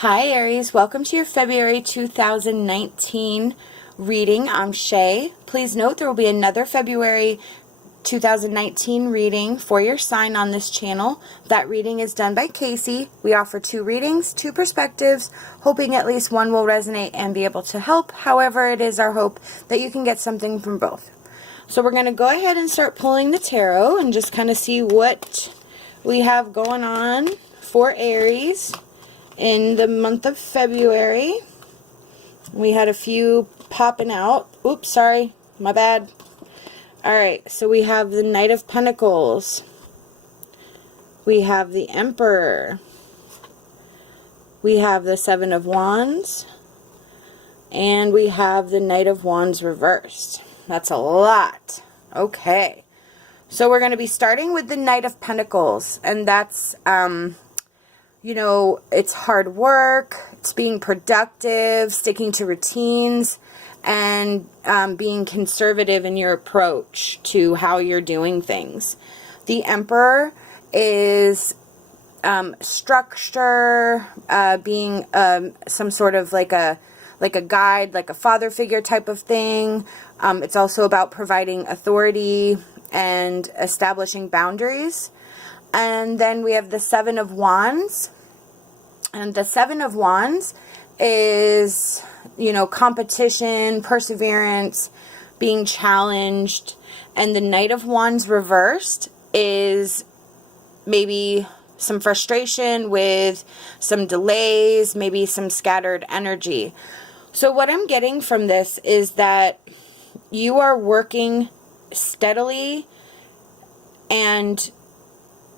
Hi Aries, welcome to your February 2019 reading. I'm Shae. Please note there will be another February 2019 reading for your sign on this channel. That reading is done by Kacee. We offer 2 readings, 2 perspectives, hoping at least one will resonate and be able to help. However, it is our hope that you can get something from both. So we're going to go ahead and start pulling the tarot and just kind of see what we have going on for Aries in the month of February. We had a few popping out. Oops, sorry, my bad. Alright, so we have the Knight of Pentacles. We have the Emperor. We have the Seven of Wands. And we have the Knight of Wands reversed. That's a lot. Okay. So we're going to be starting with the Knight of Pentacles. And that's, you know, it's hard work, it's being productive, sticking to routines, and being conservative in your approach to how you're doing things. The Emperor is structure, being some sort of like a guide, like a father figure type of thing. It's also about providing authority and establishing boundaries. And then we have the Seven of Wands. And the Seven of Wands is, you know, competition, perseverance, being challenged. And the Knight of Wands reversed is maybe some frustration with some delays, maybe some scattered energy. So what I'm getting from this is that you are working steadily and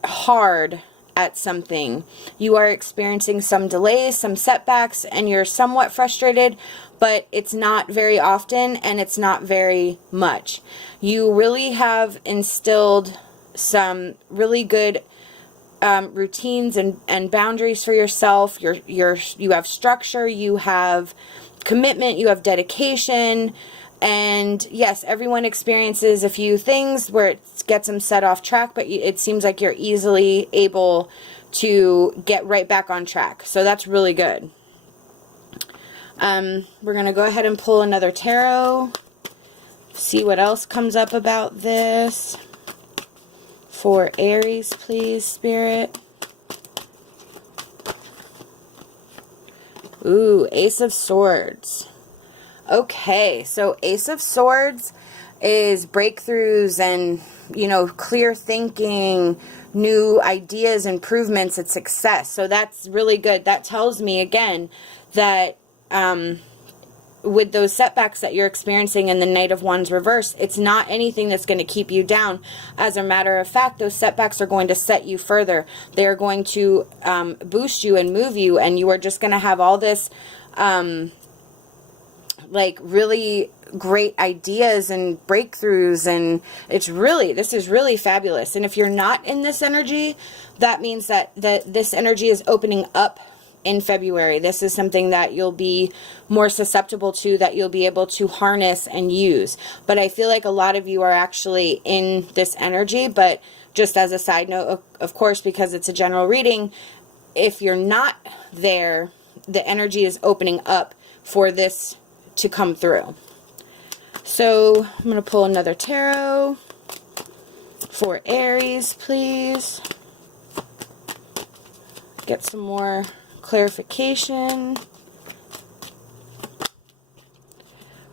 hard at something. You are experiencing some delays, some setbacks, and you're somewhat frustrated, but it's not very often and it's not very much. You really have instilled some really good routines and boundaries for yourself. You have structure, you have commitment, you have dedication. And yes, everyone experiences a few things where it gets them set off track, but it seems like you're easily able to get right back on track. So that's really good. We're going to go ahead and pull another tarot, see what else comes up about this. For Aries, please, Spirit. Ooh, Ace of Swords. Okay, so Ace of Swords is breakthroughs and, you know, clear thinking, new ideas, improvements, and success. So that's really good. That tells me, again, that with those setbacks that you're experiencing in the Knight of Wands reverse, it's not anything that's going to keep you down. As a matter of fact, those setbacks are going to set you further. They are going to boost you and move you, and you are just going to have all this like really great ideas and breakthroughs, and this is really fabulous. And if you're not in this energy, that means that this energy is opening up in February. This is something that you'll be more susceptible to, that you'll be able to harness and use. But I feel like a lot of you are actually in this energy. But just as a side note, of course, because it's a general reading, if you're not there, the energy is opening up for this to come through. So I'm going to pull another tarot for Aries, please. Get some more clarification.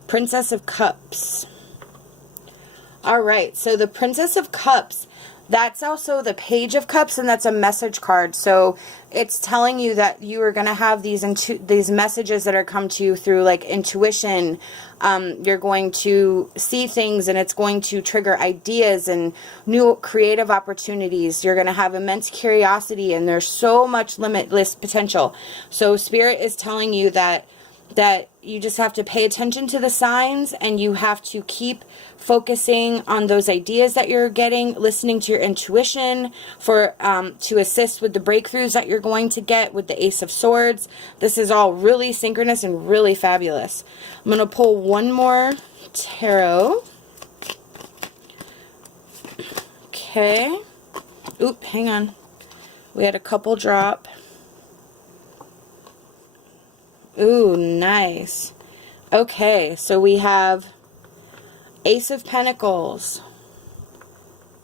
Princess of Cups. Alright, so the Princess of Cups, that's also the Page of Cups, and that's a message card. So it's telling you that you are going to have these messages that are come to you through like intuition. You're going to see things, and it's going to trigger ideas and new creative opportunities. You're going to have immense curiosity, and there's so much limitless potential. So Spirit is telling you that you just have to pay attention to the signs, and you have to keep focusing on those ideas that you're getting, listening to your intuition to assist with the breakthroughs that you're going to get with the Ace of Swords. This is all really synchronous and really fabulous. I'm going to pull one more tarot. Okay. Oop, hang on. We had a couple drop. Ooh, nice. Okay, so we have Ace of Pentacles,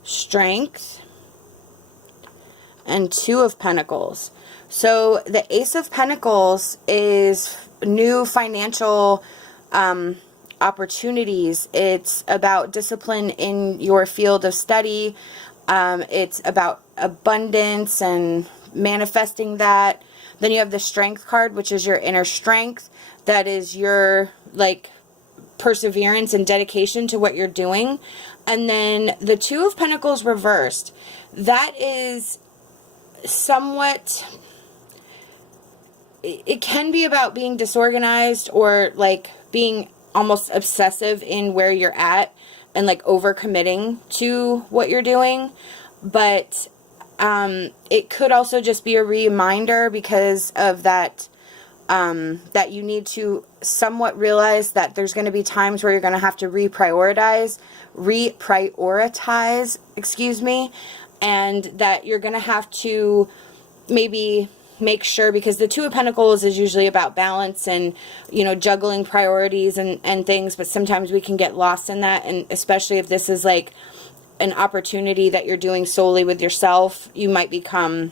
Strength, and Two of Pentacles. So the Ace of Pentacles is new financial opportunities. It's about discipline in your field of study. It's about abundance and manifesting that. Then you have the Strength card, which is your inner strength. That is your, like, perseverance and dedication to what you're doing. And then the Two of Pentacles reversed. That is somewhat, it can be about being disorganized or, like, being almost obsessive in where you're at and, like, overcommitting to what you're doing. But it could also just be a reminder because of that, that you need to somewhat realize that there's going to be times where you're going to have to reprioritize, excuse me, and that you're going to have to maybe make sure, because the Two of Pentacles is usually about balance and, you know, juggling priorities and things, but sometimes we can get lost in that, and especially if this is like an opportunity that you're doing solely with yourself, you might become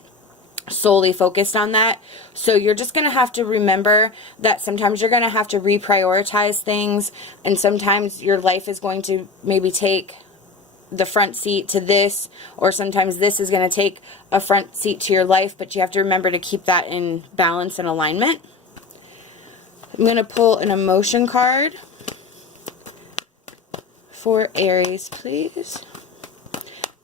solely focused on that. So you're just going to have to remember that sometimes you're going to have to reprioritize things, and sometimes your life is going to maybe take the front seat to this, or sometimes this is going to take a front seat to your life, but you have to remember to keep that in balance and alignment. I'm going to pull an emotion card for Aries, please.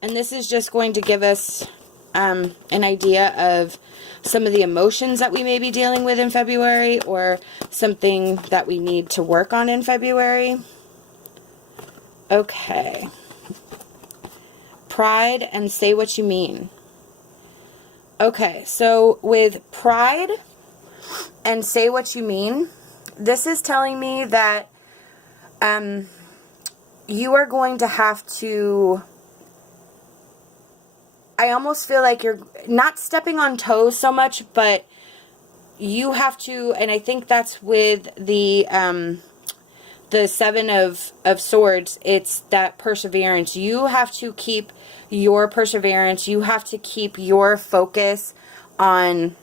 And this is just going to give us an idea of some of the emotions that we may be dealing with in February, or something that we need to work on in February. Okay. Pride and say what you mean. Okay, so with pride and say what you mean, this is telling me that you are going to have to, I almost feel like you're not stepping on toes so much, but you have to, and I think that's with the Seven of Swords, it's that perseverance. You have to keep your perseverance. You have to keep your focus on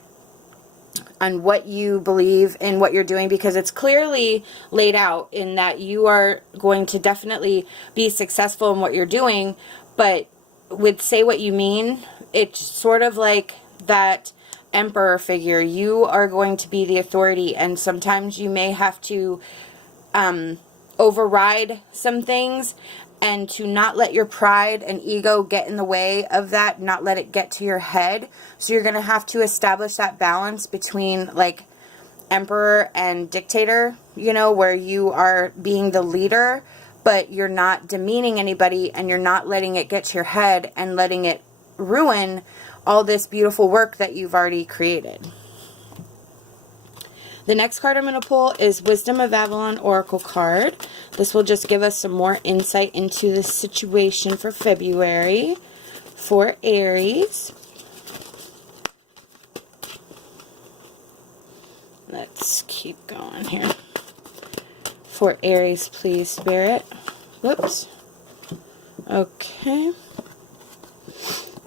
what you believe in, what you're doing, because it's clearly laid out in that you are going to definitely be successful in what you're doing. But with say what you mean, it's sort of like that emperor figure. You are going to be the authority, and sometimes you may have to override some things, and to not let your pride and ego get in the way of that, not let it get to your head. So you're going to have to establish that balance between, like, emperor and dictator, you know, where you are being the leader, but you're not demeaning anybody, and you're not letting it get to your head and letting it ruin all this beautiful work that you've already created. The next card I'm going to pull is Wisdom of Avalon Oracle card. This will just give us some more insight into the situation for February for Aries. Let's keep going here. For Aries, please, Spirit. Whoops. Okay.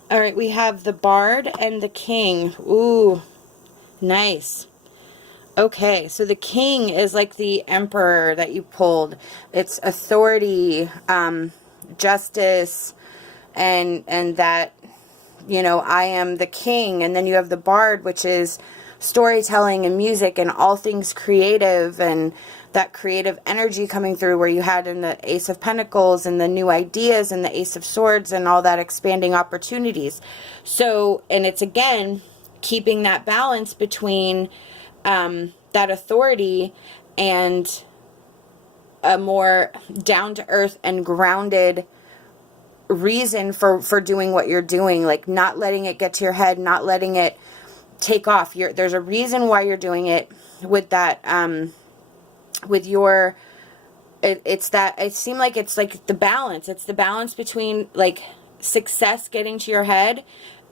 Alright, we have the Bard and the King. Ooh, nice. Okay, so the King is like the Emperor that you pulled. It's authority, justice, and that, you know, I am the king. And then you have the Bard, which is storytelling and music and all things creative, and that creative energy coming through, where you had in the Ace of Pentacles and the new ideas and the Ace of Swords and all that expanding opportunities. So, and it's again keeping that balance between that authority and a more down-to-earth and grounded reason for doing what you're doing, like not letting it get to your head, not letting it take off. There's a reason why you're doing it with that, with your, it's that, it seemed like it's like the balance. It's the balance between like success getting to your head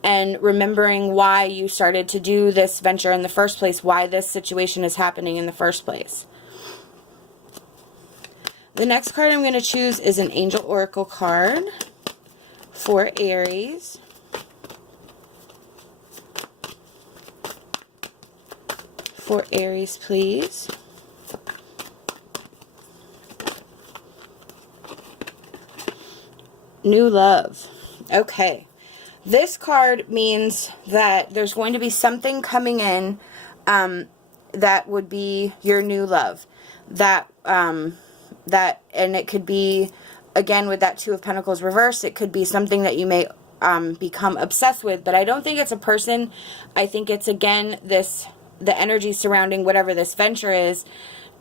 and remembering why you started to do this venture in the first place, why this situation is happening in the first place. The next card I'm going to choose is an Angel Oracle card for Aries. For Aries, please. New love. Okay. This card means that there's going to be something coming in that would be your new love. And it could be, again, with that Two of Pentacles reversed, it could be something that you may become obsessed with. But I don't think it's a person. I think it's, again, the energy surrounding whatever this venture is.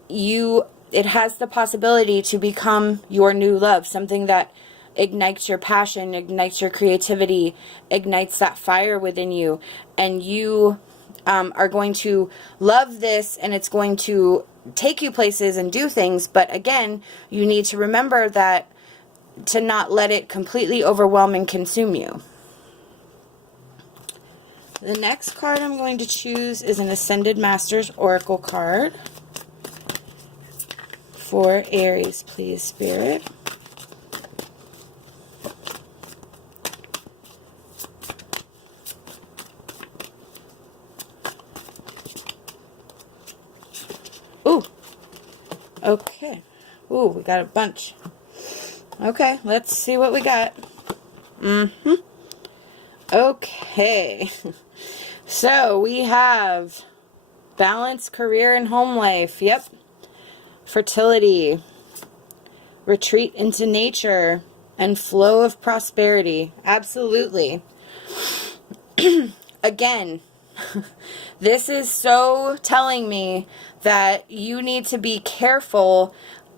It has the possibility to become your new love, something that ignites your passion, ignites your creativity, ignites that fire within you, and you are going to love this, and it's going to take you places and do things. But again, you need to remember that to not let it completely overwhelm and consume you. The next card I'm going to choose is an Ascended Masters Oracle card for Aries, please, Spirit. Ooh. Okay. Ooh, we got a bunch. Okay, let's see what we got. Okay. So, we have balance, career, and home life. Yep. Fertility. Retreat into nature. And flow of prosperity. Absolutely. Again, this is so telling me that you need to be careful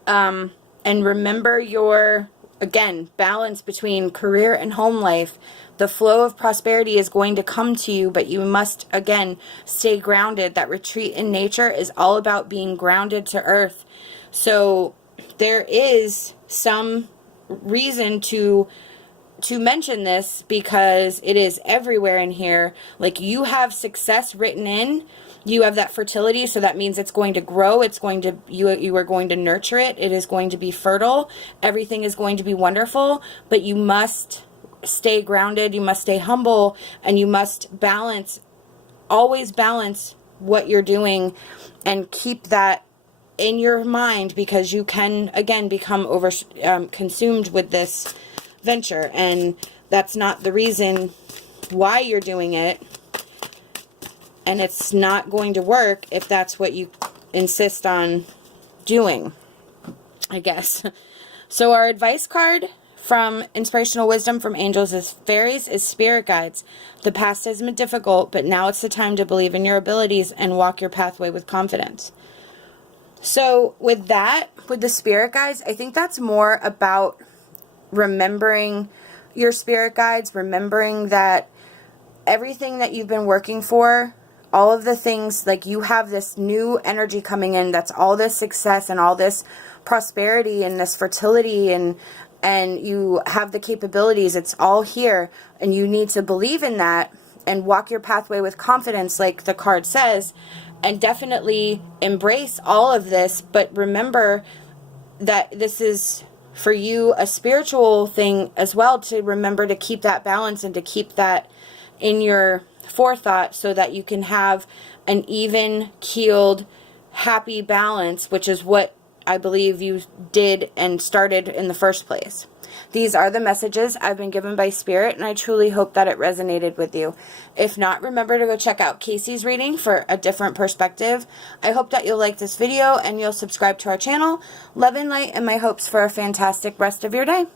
and remember your, again, balance between career and home life. The flow of prosperity is going to come to you, but you must, again, stay grounded. That retreat in nature is all about being grounded to earth. So there is some reason to mention this, because it is everywhere in here. Like, you have success written in. You have that fertility, so that means it's going to grow. It's going to, you are going to nurture it. It is going to be fertile. Everything is going to be wonderful, but you must stay grounded. You must stay humble, and you must balance, always balance what you're doing, and keep that in your mind, because you can, again, become consumed with this venture, and that's not the reason why you're doing it, and it's not going to work if that's what you insist on doing, I guess. So our advice card from Inspirational Wisdom from Angels is Fairies is Spirit Guides. The past has been difficult, but now it's the time to believe in your abilities and walk your pathway with confidence. So with that, with the Spirit Guides, I think that's more about remembering your spirit guides, remembering that everything that you've been working for, all of the things, like, you have this new energy coming in, that's all this success and all this prosperity and this fertility, and you have the capabilities. It's all here, and you need to believe in that and walk your pathway with confidence, like the card says, and definitely embrace all of this. But remember that this is, for you, a spiritual thing as well, to remember to keep that balance and to keep that in your forethought, so that you can have an even keeled, happy balance, which is what I believe you did and started in the first place. These are the messages I've been given by Spirit, and I truly hope that it resonated with you. If not, remember to go check out Kacey's reading for a different perspective. I hope that you'll like this video and you'll subscribe to our channel. Love and light, and my hopes for a fantastic rest of your day.